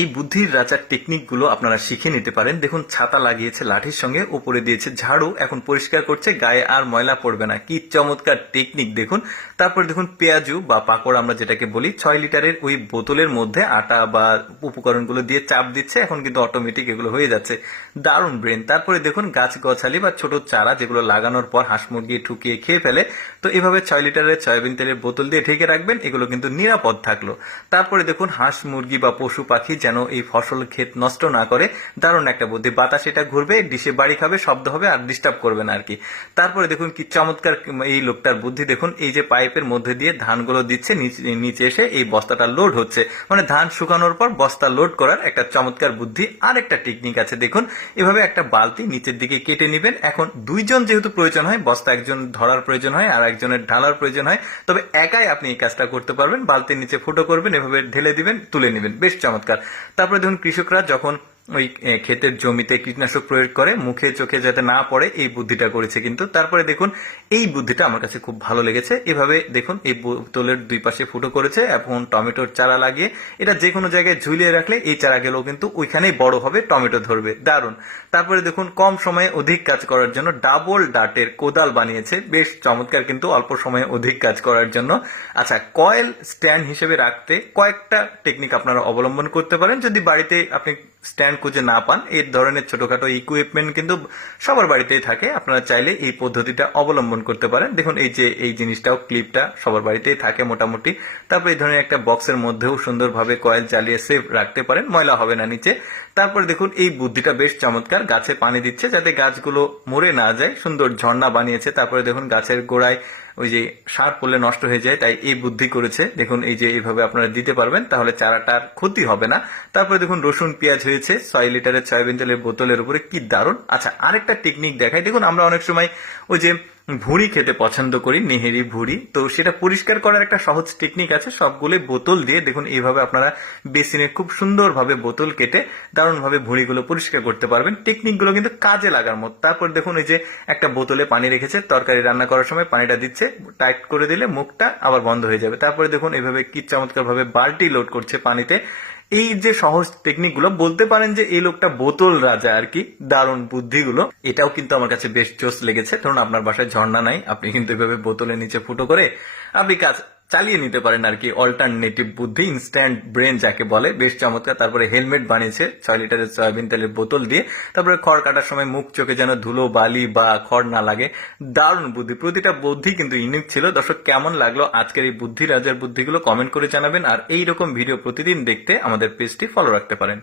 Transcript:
এই বুদ্ধির রাজার টেকনিকগুলো আপনারা শিখে নিতে পারেন। দেখুন, ছাতা লাগিয়েছে লাঠির সঙ্গে, উপরে দিয়েছে ঝাড়ু, এখন পরিষ্কার করছে, গায়ে আর ময়লা পড়বে না। কি চমৎকার টেকনিক দেখুন। তারপরে দেখুন, পেঁয়াজু বা পাকড় আমরা যেটাকে বলি, ছয় লিটারের ওই বোতলের মধ্যে আটা বা উপকরণগুলো দিয়ে চাপ দিচ্ছে, এখন কিন্তু অটোমেটিক এগুলো হয়ে যাচ্ছে। দারুণ ব্রেন তারপরে দেখুন গাছ গছালি বা ছোট চারা যেগুলো লাগানোর পর হাঁস মুরগি ঠুকিয়ে খেয়ে ফেলে, তো এভাবে ছয় লিটারের সয়াবিন তেলের বোতল দিয়ে ঢেকে রাখবেন, এগুলো কিন্তু নিরাপদ থাকল। তারপরে দেখুন, হাঁস মুরগি বা পশু পাখি যেন এই ফসল ক্ষেত নষ্ট না করে। দারুণ একটা বুদ্ধি। বাতাস এটা ঘুরবে, ডিশে বাড়ি খাবে, শব্দ হবে আর ডিস্টার্ব করবে না আর কি। তারপরে দেখুন কি চমৎকার এই লোকটার বুদ্ধি। দেখুন, এই যে পাইপের মধ্যে দিয়ে ধানগুলো দিচ্ছে, নিচে এসে এই বস্তাটা লোড হচ্ছে। মানে ধান শুকানোর পর বস্তা লোড করার একটা চমৎকার বুদ্ধি। আর একটা টেকনিক আছে, দেখুন। এভাবে একটা বালতি নিচের দিকে কেটে নেবেন। এখন দুইজন যেহেতু প্রয়োজন হয়, বস্তা একজন ধরার প্রয়োজন হয় আর একজনের ঢালার প্রয়োজন হয়। তবে একাই আপনি এই কাজটা করতে পারবেন। বালতির নিচে ফুটো করবেন, এভাবে ঢেলে দিবেন, তুলে নেবেন। বেশ চমৎকার। তারপরে দেখুন কৃষকরা যখন ওই ক্ষেতের জমিতে কীটনাশক প্রয়োগ করে মুখে চোখে যাতে না পড়ে, এই বুদ্ধিটা করেছে কিন্তু। তারপরে দেখুন, এই বুদ্ধিটা আমার কাছে খুব ভালো লেগেছে। এভাবে দেখুন, এই বোতলের দুই পাশে ফুটো করেছে এখন টমেটোর চারা লাগিয়ে, এটা যে কোনো জায়গায় ঝুলিয়ে রাখলে এই চারাগুলো কিন্তু ওইখানেই বড় হবে, টমেটো ধরবে। দারুণ। তারপরে দেখুন, কম সময়ে অধিক কাজ করার জন্য ডাবল ডাটের কোদাল বানিয়েছে। বেশ চমৎকার কিন্তু, অল্প সময়ে অধিক কাজ করার জন্য। আচ্ছা কয়েল স্ট্যান্ড হিসেবে রাখতে কয়েকটা টেকনিক আপনারা অবলম্বন করতে পারেন। যদি বাড়িতে আপনি স্ট্যান্ড খুঁজে না পান, এই ধরনের ছোটখাটো ইকুইপমেন্ট কিন্তু সবার বাড়িতেই থাকে। আপনারা চাইলে এই পদ্ধতিটা অবলম্বন করতে পারেন। দেখুন, এই যে, এই জিনিসটাও ক্লিপটা সবার বাড়িতেই থাকে মোটামুটি। তারপর এই ধরনের একটা বক্সের মধ্যেও সুন্দরভাবে কয়েল জ্বালিয়ে সেভ রাখতে পারেন, ময়লা হবে না নিচে। তারপরে দেখুন, এই বুদ্ধিটা বেশ চমৎকার, গাছে পানি দিচ্ছে যাতে গাছগুলো মরে না যায়, সুন্দর ঝর্ণা বানিয়েছে। তারপরে দেখুন, গাছের গোড়ায় ওই যে সার পড়লে নষ্ট হয়ে যায়, তাই এই বুদ্ধি করেছে। দেখুন, এই যে এইভাবে আপনারা দিতে পারবেন, তাহলে চারাটার ক্ষতি হবে না। তারপরে দেখুন, রসুন, পেঁয়াজ হয়েছে, ছয় লিটারের সয়াবিন তেলের বোতলের উপরে কি দারুণ। আচ্ছা আরেকটা টেকনিক দেখাই। দেখুন, আমরা অনেক সময় ওই যে ভুড়ি খেতে পছন্দ করি, নেহেরি ভুড়ি। তো সেটা পরিষ্কার করার একটা সহজ টেকনিক আছে, সবগুলো বোতল দিয়ে দেখুন এইভাবে আপনারা বেসিনে খুব সুন্দরভাবে বোতল কেটে দারুণভাবে ভুঁড়িগুলো পরিষ্কার করতে পারবেন। টেকনিকগুলো কিন্তু কাজে লাগার মতো। তারপর দেখুন এই যে একটা বোতলে পানি রেখেছে, তরকারি রান্না করার সময় পানিটা দিচ্ছে টাইট করে দিলে মুখটা আবার বন্ধ হয়ে যাবে। তারপরে দেখুন এইভাবে কি চমৎকার ভাবে বালতি লোড করছে পানিতে। এই যে সহজ টেকনিকগুলো বলতে পারেন যে এই লোকটা বোতল রাজা আর কি, দারুণ বুদ্ধিগুলো, এটাও কিন্তু আমার কাছে বেশ চোস লেগেছে। ধরুন, আপনার বাসায় ঝর্ণা নাই, আপনি কিন্তু এভাবে বোতলের নিচে ফুটো করে আপনি কাজ চালিয়ে নিতে পারেন আর কি অল্টারনেটিভ বুদ্ধি ইনস্ট্যান্ট ব্রেন যাকে বলে, বেশ চমৎকার। তারপরে হেলমেট বানিয়েছে, ছয় লিটারের সয়াবিন তেলের বোতল দিয়ে। তারপরে খড় কাটার সময় মুখ, চোখে যেন ধুলো, বালি বা খড় না লাগে। দারুণ বুদ্ধি। প্রতিটা বুদ্ধি কিন্তু ইউনিক ছিল। দর্শক, কেমন লাগল আজকের এই বুদ্ধি, রাজার বুদ্ধিগুলো কমেন্ট করে জানাবেন। আর এই রকম ভিডিও প্রতিদিন দেখতে আমাদের পেজটি ফলো রাখতে পারেন।